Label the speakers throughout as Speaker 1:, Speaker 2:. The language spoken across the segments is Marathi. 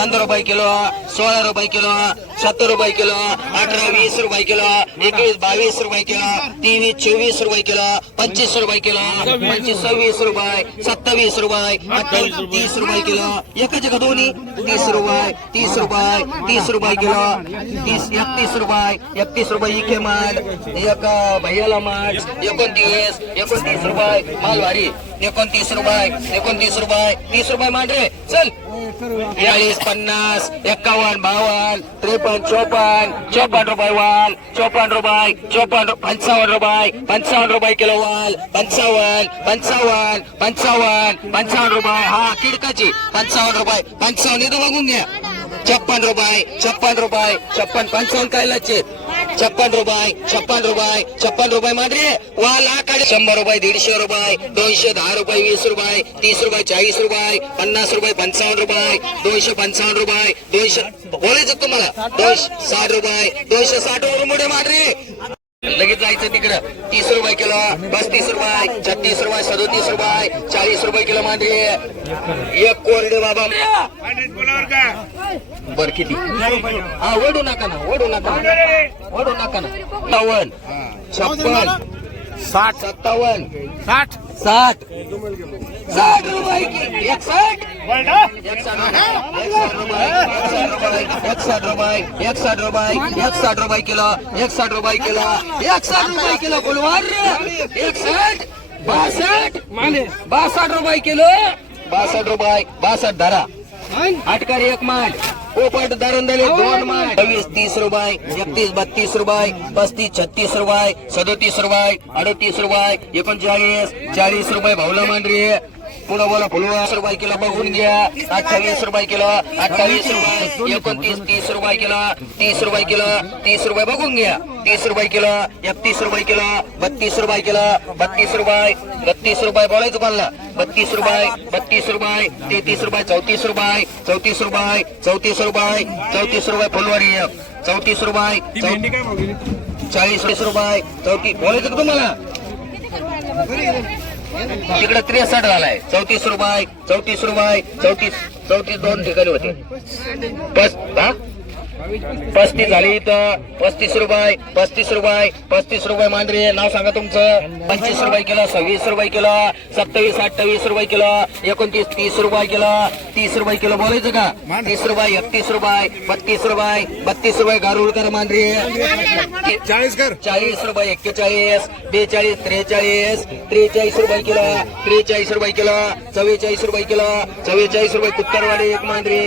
Speaker 1: पंधरा रुपये किलो सोळा रुपये किलो सत्तर रुपये किलो अठरा वीस रुपये किलो एकवीस बावीस रुपये किलो तेवीस चोवीस रुपये किलो पंचवीस रुपये किलो पंचवीस सव्वीस रुपये सत्तावीस रुपये अठ्ठावीस तीस रुपये किलो एकाच का दोन्ही तीस रुपये तीस रुपये तीस रुपये किलो तीस एकतीस रुपये एकतीस रुपये इके माल एक भैयाला माल एकोणतीस एकोणतीस रुपये मालवारी एकोणतीस रुपये एकोणतीस रुपये तीस रुपये मांडरे चल. चाळीस पन्नास एक्कावन्न बावन्न त्रेपन्न चोपन्न चोपन्न रुपये वाल चोपन्न रुपये चोपन्न पंचावन्न रुपये पंचावन्न रुपये किलो वाल पंचावन्न पंचावन्न पंचावन्न पंचावन्न रुपये. हा किडकाची. पंचावन्न रुपये. पंचावन्न इथं बघून घ्या. छप्पन रुपये छप्पन रुपये छप्पन पंचावन्न कायलाचे छप्पन रुपये छप्पन रुपये छप्पन रुपये मात्र. वा लाख शंभर रुपये दीडशे रुपये दोनशे दहा रुपये वीस रुपये तीस रुपये चाळीस रुपये पन्नास रुपये पंचावन्न रुपये दोनशे पंचावन्न रुपये दोनशे बोलायचं तुम्हाला? दोनशे साठ रुपये दोनशे साठ वर मोठे मात्र. लगेच जायचं तिकडं. तीस रुपये किलो पस्तीस रुपये छत्तीस रुपये सदोतीस रुपये चाळीस रुपये किलो मांडरे एक कोरडे बाबा. बर किती? हा ओढू नका ना ओढू नका ओढू नका ना. सत्तावन्न. छप्पन.
Speaker 2: साठ.
Speaker 1: सत्तावन्न.
Speaker 2: साठ.
Speaker 1: साठ. साठ रुपये एकसठ. एकसठ रुपये. एकसठ रुपये एकसठ रुपये एकसठ रुपये किलो एकसठ रुपये किलो एकसठ रुपये किलो गुलवार एकसठ बासष्ट बासष्ट रुपये किलो बासष्ट रुपये बासष्ट धरा. आटकारी एक माठ पोपट धरून दिले दोन माठ. बावीस तीस रुपये एकतीस बत्तीस रुपये पस्तीस छत्तीस रुपये सदोतीस रुपये अडतीस रुपये एकोणचाळीस चाळीस रुपये भाऊला मांडरी. पुन्हा बोला फुलवास रुपये किलो बघून घ्या. अठ्ठावीस रुपये किलो अठ्ठावीस रुपये एकोणतीस तीस रुपये किलो तीस रुपये किलो तीस रुपये बघून घ्या. तीस रुपये किलो एकतीस रुपये किलो बत्तीस रुपये किलो बत्तीस रुपये बत्तीस रुपये बोलायचं मला बत्तीस रुपये बत्तीस रुपये तेहतीस रुपये चौतीस रुपये चौतीस रुपये चौतीस रुपये चौतीस रुपये फुलवारी चौतीस रुपये चाळीस वीस रुपये चौतीस. बोलायचं का तुम्हाला? तिकडे त्रेसष्ट झालाय चौतीस रुपये चौतीस रुपये चौतीस चौतीस दोन ठिकाणी होते बस हा? पस्तीस झाली इथं. पस्तीस रुपये पस्तीस रुपये पस्तीस रुपये मांजरे नाव सांगा तुमचं. पंचवीस रुपये किलो सव्वीस रुपये किलो सत्तावीस अठ्ठावीस रुपये किलो एकोणतीस तीस रुपये किलो तीस रुपये किलो बोलायचं का? तीस रुपये एकतीस रुपये बत्तीस रुपये बत्तीस रुपये गारुळकर मांजरे
Speaker 2: चाळीस कर.
Speaker 1: चाळीस रुपये एक्केचाळीस बेचाळीस त्रेचाळीस त्रेचाळीस रुपये किलो त्रेचाळीस रुपये किलो चव्वेचाळीस रुपये किलो चव्वेचाळीस रुपये कुत्तरवाडी एक मांडरी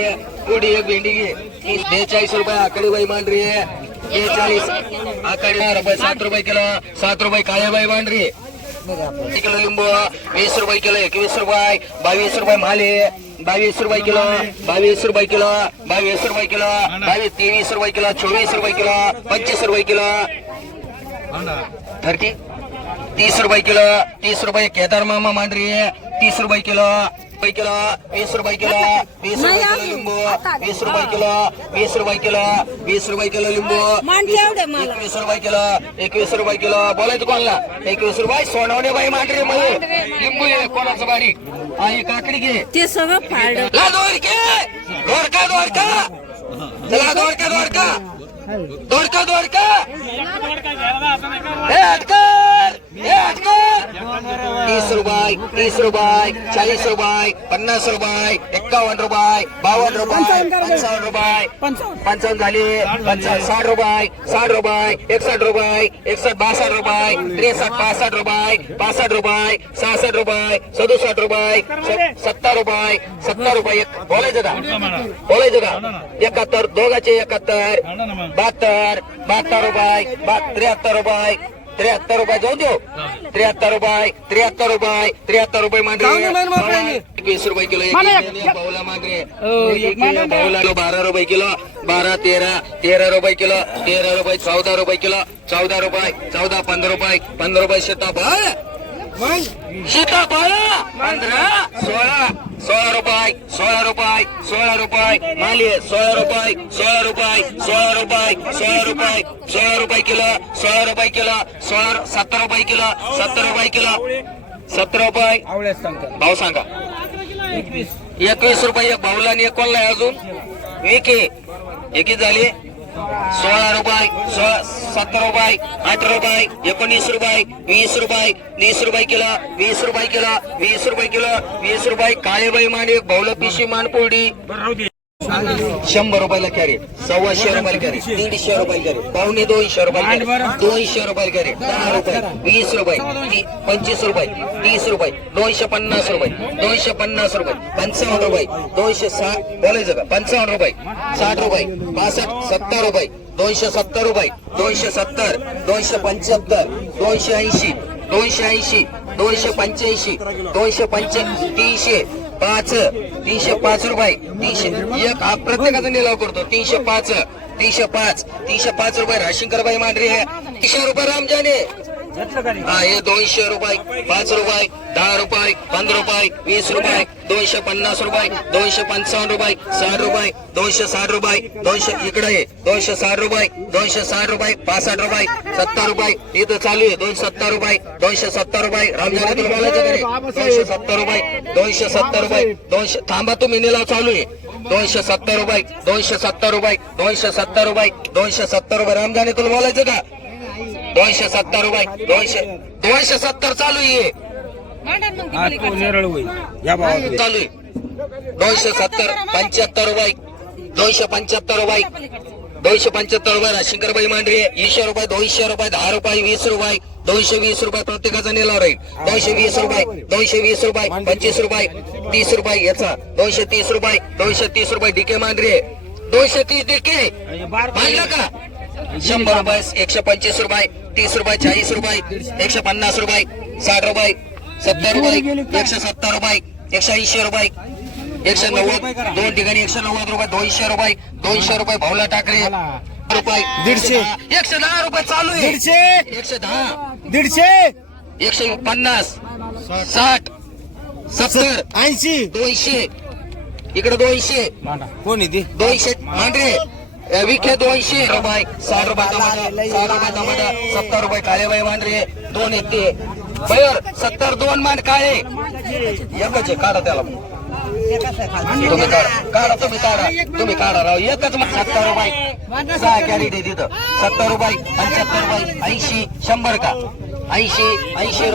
Speaker 1: पुढी एक भेंडी घे तीस बेचाळीस रुपये आकडीबाई मांडरी बेचाळीस आकडे दहा रुपये सात रुपये किलो सात रुपये काळेबाई मांडरी किलो लिंबू वीस रुपये किलो एकवीस रुपये बावीस रुपये माले बावीस रुपये किलो बावीस रुपये किलो बावीस रुपये किलो बावीस तेवीस रुपये किलो चोवीस रुपये किलो पंचवीस रुपये किलो थर्टी तीस रुपये किलो तीस रुपये केदार मामा मांडरी तीस रुपये किलो रुपये किलो वीस रुपये किलो वीस रुपये किलो लिंबू वीस रुपये किलो वीस रुपये किलो वीस रुपये किलो लिंबू. एकवीस रुपये किलो एकवीस रुपये किलो. बोलायचं कोणाला? एकवीस रुपये? सोनवणे बाई मांडरी मध्ये लिंबू आहे कोणाचं बारी? ही काकडी घे.
Speaker 3: ते सगळं
Speaker 1: दोडके दोडका दोडका चला दोडका दोडका दोडका दोडका अटकर तीस रुपये तीस रुपये चाळीस रुपये पन्नास रुपये एक्कावन्न रुपये बावन्न रुपये पंचावन्न रुपये. पंचावन्न झाले पंचावन्न साठ रुपये साठ रुपये एकसष्ट रुपये एकसष्ट बासष्ट रुपये त्रेसष्ट पासष्ट रुपये पासष्ट रुपये सहासष्ट रुपये सदुसष्ट रुपये सत्तर रुपये सत्तर रुपये एक- बोलायचं का? बोलायचं का? एकाहत्तर दोघाचे एकाहत्तर बहात्तर बहात्तर रुपये त्र्याहत्तर रुपये त्र्याहत्तर रुपये जाऊ देऊ. त्र्याहत्तर रुपये त्र्याहत्तर रुपये त्र्याहत्तर रुपये मांडरे एकवीस रुपये किलो बाऊला मांडरे किलो बारा रुपये किलो बारा तेरा तेरा रुपये किलो तेरा रुपये चौदा रुपये किलो चौदा रुपये चौदा पंधरा रुपये पंधरा रुपये सीताफळ सीताफळ पंधरा सोळा सोळा रुपये सोळा रुपये सोळा रुपये. माली सोळा रुपये सोळा रुपये सोळा रुपये सोळा रुपये सोळा रुपये किलो सोळा रुपये किलो सोळा सत्तर रुपये किलो सत्तर रुपये किलो. सत्तर रुपये. भाव सांगा.
Speaker 2: एकवीस
Speaker 1: रुपये एक भाऊला आणि एक कोणला आहे अजून. एके एकी झाली. सोळा रुपये सोळा सत्तर रुपये अठरा रुपये एकोणीस रुपये वीस रुपये वीस रुपये किलो वीस रुपये किलो वीस रुपये किलो वीस रुपये काळेबाई माने भाऊला पिशी मानपोडी शंभर रुपयाला कॅरेट सव्वाशे रुपयाला कॅरेट दीडशे रुपयाला कॅरेट पावणे दोनशे रुपयाला दोनशे रुपयाला कॅरेट दहा रुपये वीस रुपये पंचवीस रुपये तीस रुपये दोनशे पन्नास रुपये दोनशे पन्नास रुपये पंचावन्न रुपये दोनशे साठ बोलायचं का? पंचावन्न रुपये साठ रुपये बासष्ट सत्तर रुपये दोनशे सत्तर रुपये दोनशे सत्तर दोनशे पंच्याहत्तर दोनशे ऐंशी दोनशे ऐंशी दोनशे पंच्याऐंशी दोनशे पंच तीनशे पाच तीनशे पाच रुपये तीनशे एक हा प्रत्येकाचा निलाव करतो तीनशे पाच तीनशे पाच तीनशे पाच रुपये राशीनकर बाई मांडरी आहे तीनशे रुपये रामजाने. हा हे दोनशे रुपये पाच रुपये दहा रुपये पंधरा रुपये वीस रुपये दोनशे पन्नास रुपये दोनशे पंचावन्न रुपये साठ रुपये दोनशे साठ रुपये दोनशे इकडे दोनशे साठ रुपये दोनशे साठ रुपये पासष्ट रुपये सत्तर रुपये इथं चालू आहे दोनशे सत्तर रुपये दोनशे सत्तर रुपये रामजाने बोलायचं दोनशे सत्तर रुपये दोनशे सत्तर रुपये दोनशे थांबा तुम्ही निला चालू आहे दोनशे सत्तर रुपये दोनशे सत्तर रुपये दोनशे सत्तर रुपये दोनशे सत्तर रुपये रामजाने तुला बोलायचं का? दोनशे सत्तर रुपये दोनशे दोनशे सत्तर चालू आहे
Speaker 2: नेरळ होईल. या भावात
Speaker 1: चालू आहे. दोनशे सत्तर पंच्याहत्तर रुपये दोनशे पंच्याहत्तर रुपये दोनशे पंच्याहत्तर रुपये राशीकरबाई मांडवी वीसशे रुपये दोनशे रुपये दहा रुपये वीस रुपये. दोनशे वीस रुपये प्रत्येकाचा नेला राहील. दोनशे वीस रुपये दोनशे वीस रुपये पंचवीस रुपये तीस रुपये याचा. दोनशे तीस रुपये दोनशे तीस रुपये डीके मांडरे दोनशे तीस डीके. मांडलं का? शंभर रुपये एकशे पंचवीस रुपये तीस रुपये चाळीस रुपये एकशे पन्नास रुपये साठ रुपये सत्तर रुपये एकशे सत्तर रुपये एकशे ऐंशी रुपये एकशे नव्वद दोन ठिकाणी एकशे नव्वद रुपये दोनशे रुपये दोनशे रुपये भाऊला टाकरे रुपये
Speaker 2: दीडशे.
Speaker 1: एकशे दहा रुपये चालू आहे.
Speaker 2: दीडशे.
Speaker 1: एकशे दहा.
Speaker 2: दीडशे.
Speaker 1: एकशे पन्नास. साठ. सत्तर.
Speaker 2: ऐंशी.
Speaker 1: दोनशे. इकडे दोनशे.
Speaker 2: कोणी
Speaker 1: दोनशे. मांडरे विखे दोनशे रुपये. साठ रुपये टमाटर साठ रुपये टमाटर सत्तर रुपये काळे बाई वांद्रे दोन एक ते सत्तर दोन मान काळे. एकच आहे काढा त्याला. तुम्ही काढा काढा तुम्ही काढा तुम्ही काढा राव. एकच मग सत्तर रुपये. सहा कॅरेट आहे तिथं. सत्तर रुपये पंच्याहत्तर रुपये ऐंशी शंभर का? ऐंशी ऐंशी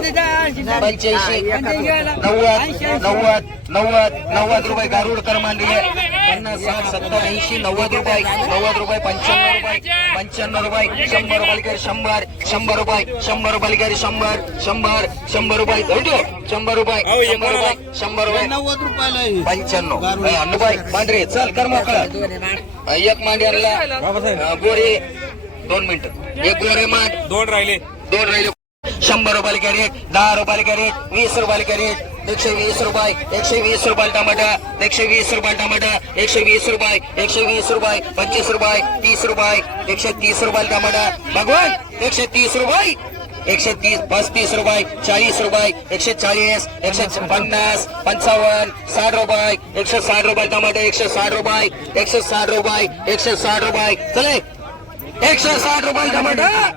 Speaker 1: पंच्याऐंशी नव्वद नव्वद नव्वद नव्वद रुपये गारुडकर मांडले पन्नास साठ सत्तर ऐंशी नव्वद रुपये. नव्वद रुपये पंच्याण्णव रुपये. पंच्याण्णव रुपये. शंभर रुपये शंभर. शंभर रुपये. शंभर रुपये शंभर. शंभर. शंभर रुपये. शंभर रुपये. शंभर रुपये. शंभर रुपये.
Speaker 2: नव्वद रुपयाला
Speaker 1: पंच्याण्णव. अन्नबाई मांडरे चल कर मोकळा. एक मांडी आणला. अं, गोरे. दोन मिनिट. एक गोरे मांड.
Speaker 2: दोन राहिले.
Speaker 1: दोन राहिले. शंभर रुपयाला कॅरेट दहा रुपयाला कॅरेट वीस रुपयाला कॅरेट एकशे वीस रुपये एकशे वीस रुपये टमाटर एकशे वीस रुपये टमाटर एकशे वीस रुपये एकशे वीस रुपये पंचवीस रुपये तीस रुपये एकशे तीस रुपये टमाटर. भगवान एकशे तीस रुपये एकशे तीस पस्तीस रुपये चाळीस रुपये एकशे चाळीस एकशे पन्नास पंचावन्न साठ रुपये एकशे साठ रुपये टमाटर एकशे साठ रुपये एकशे साठ रुपये एकशे साठ रुपये. चले. एकशे साठ रुपये टमाटर.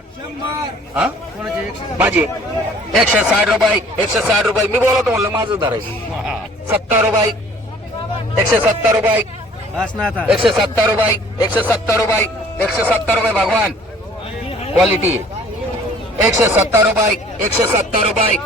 Speaker 1: भाजी. एकशे साठ रुपये एकशे साठ रुपये. मी बोलतो म्हणलं माझं धरायचं. सत्तर रुपये. एकशे सत्तर रुपये. एकशे सत्तर रुपये. एकशे सत्तर रुपये. एकशे सत्तर रुपये भगवान. क्वालिटी एकशे सत्तर रुपये एकशे सत्तर रुपये.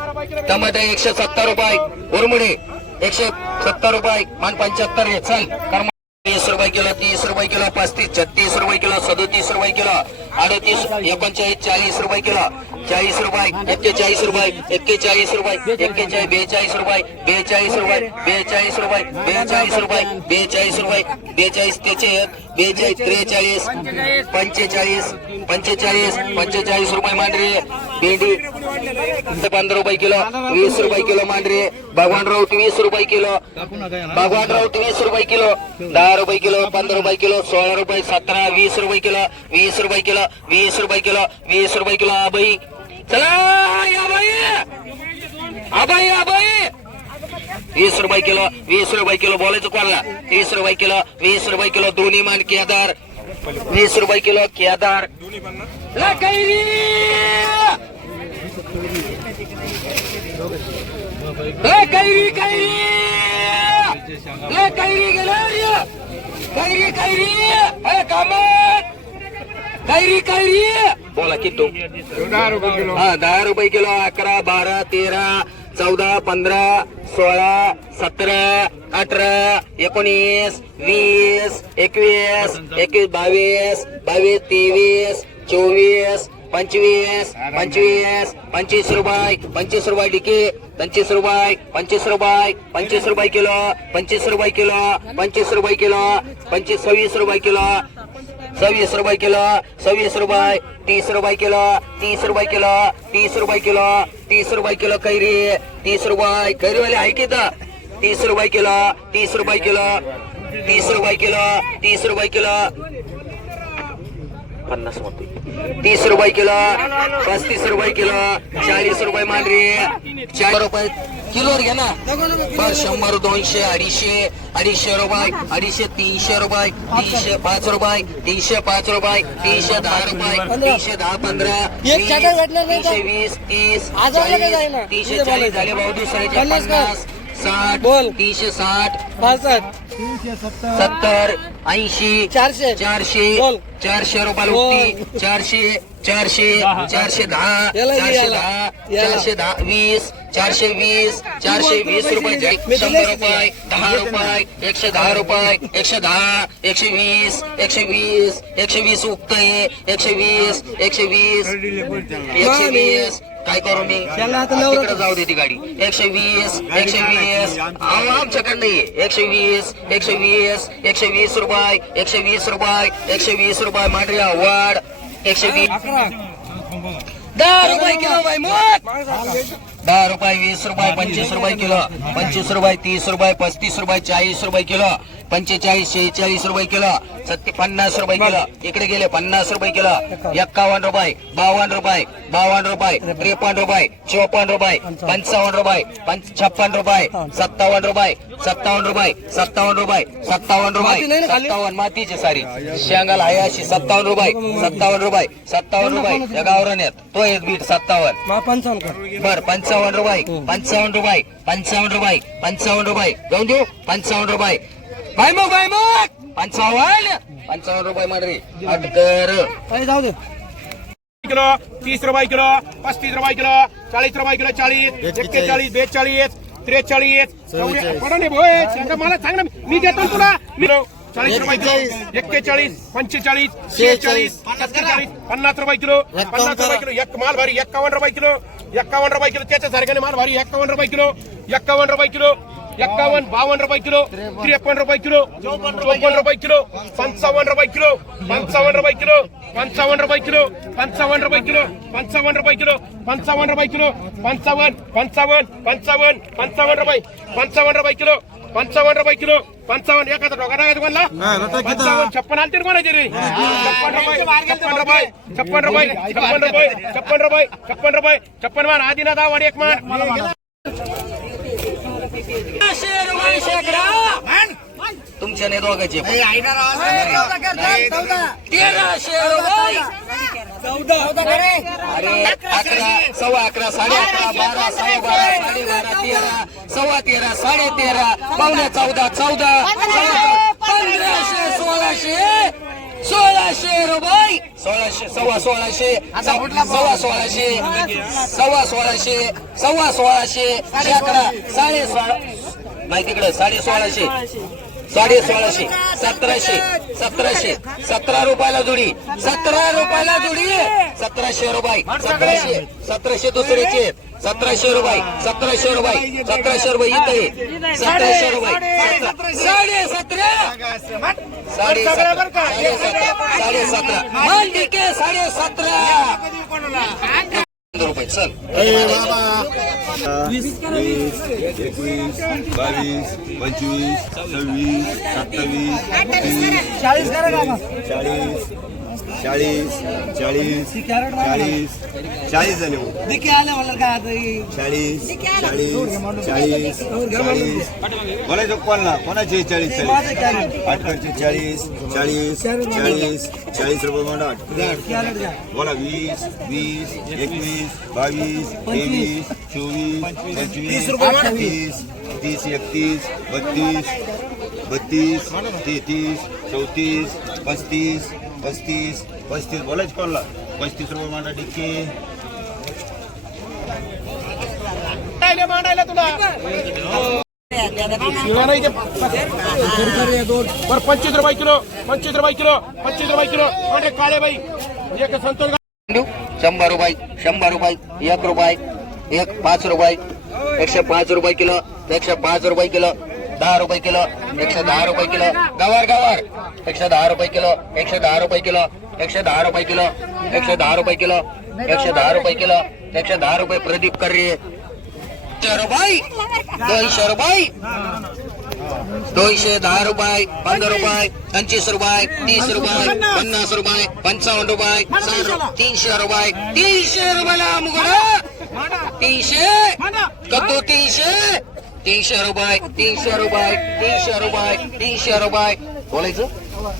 Speaker 1: टमाटे एकशे सत्तर रुपये. उरमुडे एकशे सत्तर रुपये. मान पंच्याहत्तर आहे चल. वीस रुपये किलो तीस रुपये किलो पस्तीस छत्तीस रुपये किलो सदोतीस रुपये किलो अडतीस एकोणचाळीस चाळीस रुपये किलो चाळीस रुपये एक्केचाळीस रुपये एक्केचाळीस रुपये एक्केचाळीस बेचाळीस रुपये बेचाळीस रुपये बेचाळीस रुपये बेचाळीस रुपये बेचाळीस रुपये बेचाळीस त्याचे बेचाळीस त्रेचाळीस पंचेचाळीस पंचेचाळीस पंचेचाळीस रुपये मांडरे भेंडी पंधरा रुपये किलो वीस रुपये किलो मांडरे भगवान वीस रुपये किलो भगवान वीस रुपये किलो दहा रुपये किलो पंधरा रुपये किलो सोळा रुपये सतरा वीस रुपये किलो वीस रुपये किलो वीस रुपये किलो वीस रुपये किलो आबाई चला या आबाई आबाई वीस रुपये किलो वीस रुपये किलो बोलायचं कोणाला वीस रुपये किलो वीस रुपये किलो दोन्ही मान केदार वीस रुपये किलो केदार कैरी कैरी कैरी! ए, कैरी गेला कैरी कैरी! ए, कामत! कैरी कैरी! बोला हा दहा रुपये किलो अकरा बारा तेरा चौदा पंधरा सोळा सतरा अठरा एकोणीस वीस एकवीस एकवीस बावीस बावीस तेवीस चोवीस पंचवीस पंचवीस पंचवीस रुपये पंचवीस रुपये डिके पंचवीस रुपये पंचवीस रुपये पंचवीस रुपये किलो पंचवीस रुपये किलो पंचवीस रुपये किलो पंचवीस सव्वीस रुपये किलो सव्वीस रुपये किलो सव्वीस रुपये तीस रुपये किलो तीस रुपये किलो तीस रुपये किलो तीस रुपये किलो कैरी तीस रुपये कैरीवाले आहे की तीस रुपये किलो तीस रुपये किलो तीस रुपये किलो तीस रुपये किलो पन्नास मोठी तीस रुपये किलो पस्तीस रुपये किलो चाळीस रुपये मांडरी चाळीस रुपये किलोवर घ्या ना बर शंभर दोनशे अडीचशे अडीचशे रुपये अडीचशे तीनशे रुपये तीनशे पाच रुपये तीनशे पाच रुपये तीनशे दहा रुपये तीनशे दहा पंधरा? तीनशे वीस तीस? तीनशे चाळीस? झाले भाऊ दुसऱ्याचे
Speaker 4: पन्नास
Speaker 1: साठ
Speaker 4: बोल.
Speaker 1: तीनशे साठ
Speaker 4: पासष्ट
Speaker 1: सत्तर। ऐंशी
Speaker 4: चारशे।
Speaker 1: चारशे. चारशे रुपये लुकटी चारशे चारशे चारशे दहा चारशे दहा चारशे दहा वीस चारशे वीस चारशे वीस रुपये. शंभर रुपये दहा रुपये एकशे दहा रुपये एकशे दहा एकशे वीस एकशे वीस एकशे वीस उगतय एकशे वीस एकशे वीस एकशे वीस काय करू मी? तिकडे जाऊ दे ती गाडी. एकशे वीस एकशे वीस. आमच्याकडे नाही एकशे वीस एकशे वीस एकशे वीस रुपये एकशे वीस रुपये एकशे वीस रुपये मांडरी वाढ. एकशे वीस. दहा रुपये किलो बाई मग दहा रुपये वीस रुपये पंचवीस रुपये किलो. पंचवीस रुपये तीस रुपये पस्तीस रुपये चाळीस रुपये किलो. पंचेचाळीस शेहेचाळीस रुपये किलो सत्ते पन्नास रुपये किलो इकडे गेले पन्नास रुपये किलो एक्कावन्न रुपये बावन्न रुपये बावन्न रुपये त्रेपन्न रुपये चोपन्न रुपये पंचावन्न रुपये पंच छप्पन्न रुपये सत्तावन्न रुपये सत्तावन्न रुपये सत्तावन्न रुपये सत्तावन्न रुपये? सत्तावन्न मातीची सारी. शेंगाला आहे अशी सत्तावन्न रुपये सत्तावन्न रुपये सत्तावन्न रुपये. गावराण्यात तो एक बीट सत्तावन्न.
Speaker 4: पंचावन्न
Speaker 1: बर पंचावन्न रुपये पंचावन्न रुपये पंचावन्न रुपये पंचावन्न रुपये. जाऊन देऊ पंचावन्न रुपये. बाय मग बाय मग. पंचावन्न पंचावन्न रुपये मांडरी अटकर
Speaker 4: अरे जाऊ दे.
Speaker 5: किलो तीस रुपये किलो पस्तीस रुपये किलो चाळीस रुपये किलो चाळीस एक्केचाळीस बेचाळीस त्रेचाळीस. मला सांग ना. मी देतो तुला. मी चाळीस रुपये किलो. एक्केचाळीस. पंचेचाळीस शेहेचाळीस. सत्तेचाळीस पन्नास रुपये. किलो. पन्नास रुपये किलो. एक माल भारी एक्कावन्न रुपये किलो. एक्कावन्न रुपये किलो. त्याच्या सारख्याने माल भारी एक्कावन्न रुपये किलो. एक्कावन्न रुपये किलो. एक्कावन्न बावन्न रुपये किलो त्रेपन्न रुपये किलो चोपन्न रुपये किलो पंचावन्न रुपये किलो पंचावन्न रुपये किलो पंचावन्न रुपये किलो पंचावन्न रुपये किलो पंचावन्न रुपये किलो पंचावन्न रुपये किलो पंचावन्न पंचावन्न पंचावन्न पंचावन्न रुपये पंचावन्न रुपये किलो पंचावन्न रुपये किलो पंचावन्न एखादा डोका टाकायचं कोणला पंचावन्न छप्पन आणते कोणाचे रे छप्पन रुपये छप्पन रुपये छप्पन रुपये छप्पन रुपये छप्पन रुपये छप्पन रुपये छप्पन ना
Speaker 1: तुमच्या नाही दोघांचे तेराशे अरे अकरा सव्वा अकरा साडे अकरा बारा सव्वा बारा साडे बारा तेरा सव्वा तेरा साडे तेरा पावणे चौदा चौदा. पंधराशे सोळाशे सोळाशे रुपये. सोळाशे सव्वा सोळाशे सव्वा सोळाशे सव्वा सोळाशे सव्वा सोळाशे अकरा साडे सोळा नाही तिकडे साडे सोळाशे. साडे सोळाशे. सतराशे. सतराशे. सतरा रुपयाला जुडी. सतरा रुपयाला जुडी. सतराशे रुपये. सतराशे. सतराशे दुसऱ्याचे. सतराशे रुपये. सतराशे रुपये. सतराशे रुपये इथे. सतराशे रुपये. साडे सतरा. साडे सतरा. साडे सतरा. साडे सतरा. साडे सतरा. रुपये. चल.
Speaker 6: वीस एकवीस बावीस पंचवीस सव्वीस सत्तावीस
Speaker 4: चाळीस
Speaker 6: चाळीस चाळीस चाळीस चाळीस चाळीस झाले हो. चाळीस चाळीस चाळीस चाळीस. बोलायचं कोणाला? कोणाचे चाळीस चाळीस. अठराचे चाळीस. चाळीस चाळीस चाळीस रुपये म्हणा. बोला वीस वीस एकवीस बावीस तेवीस चोवीस पंचवीस. तीस तीस एकतीस बत्तीस बत्तीस तेहतीस चौतीस पस्तीस पस्तीस पस्तीस बोलायच कोणला? पस्तीस रुपये मांडा डिक्के.
Speaker 5: मांडायला तुला. पंचवीस रुपये किलो पंचवीस रुपये किलो पंचवीस रुपये किलो. म्हणजे काळे बाई. एक संतोष
Speaker 1: शंभर रुपये शंभर रुपये एक रुपये एक पाच रुपये एकशे पाच रुपये किलो एकशे पाच रुपये किलो. दहा रुपये किलो एकशे दहा रुपये किलो. गवार गवार. एकशे दहा रुपये किलो एकशे दहा रुपये किलो एकशे दहा रुपये किलो एकशे दहा रुपये किलो एकशे दहा रुपये किलो एकशे दहा रुपये प्रदीप कर्री. दोनशे रुपये. दोनशे रुपये. दोनशे दहा रुपये पंधरा रुपये पंचवीस रुपये तीस रुपये पन्नास रुपये पंचावन्न रुपये रुपये तीनशे रुपये. तीनशे रुपयाला मुगडा. तीनशे. कतो तीनशे. तीनशे रुपये तीनशे रुपये तीनशे रुपये तीनशे रुपये. बोलायचं?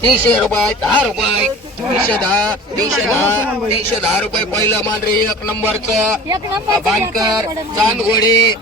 Speaker 1: तीनशे रुपये दहा रुपये. तीनशे दहा तीनशे दहा तीनशे दहा रुपये पहिलं मांडरे एक नंबरचं.
Speaker 3: एक नंबरचं
Speaker 1: बांधकर चांदगोडी.